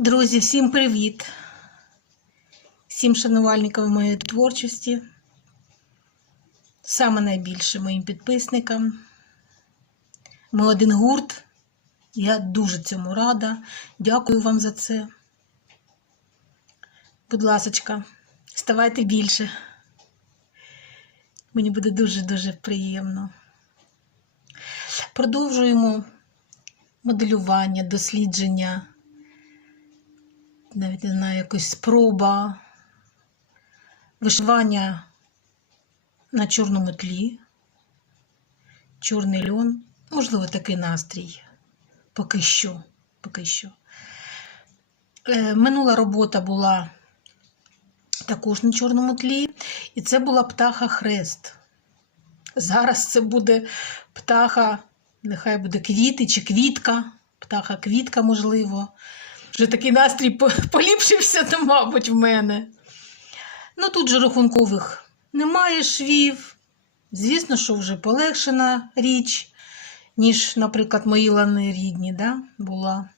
Друзі, всім привіт! Всім шанувальникам моєї творчості, саме найбільше моїм підписникам. Ми один гурт. Я дуже цьому рада. Дякую вам за це. Будь ласочка, ставайте більше. Мені буде дуже-дуже приємно. Продовжуємо моделювання, дослідження навіть не знаю, якась спроба вишивання на чорному тлі, чорний льон, можливо, такий настрій. Поки що. Поки що. Е, минула робота була також на чорному тлі, і це була птаха хрест. Зараз це буде птаха, нехай буде квіти чи квітка, птаха квітка, можливо. Вже такий настрій поліпшився, то, мабуть, в мене. Ну тут же рахункових немає швів. Звісно, що вже полегшена річ, ніж, наприклад, мої лани рідні да, була.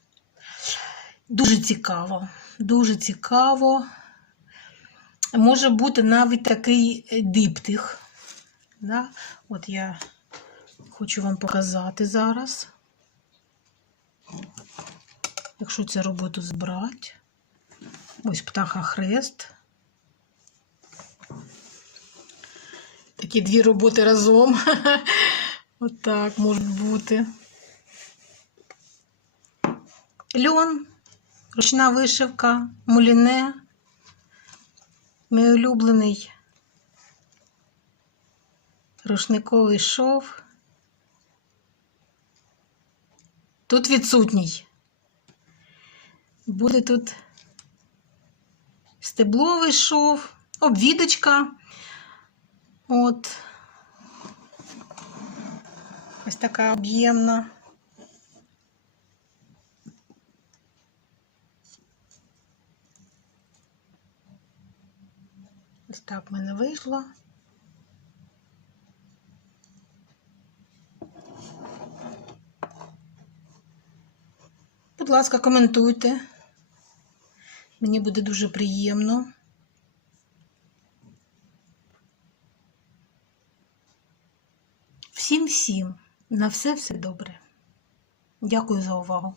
Дуже цікаво. Дуже цікаво. Може бути навіть такий диптих. Да? От я хочу вам показати зараз. Якщо цю роботу збрати, ось птаха хрест. Такі дві роботи разом. Отак можуть бути. Льон, ручна вишивка, муліне. Мій улюблений рушниковий шов. Тут відсутній. Буде тут стебловий шов, обвідочка. От. Ось така об'ємна. Ось так в мене вийшло. Будь ласка, коментуйте. Мені буде дуже приємно. Всім всім на все все добре. Дякую за увагу.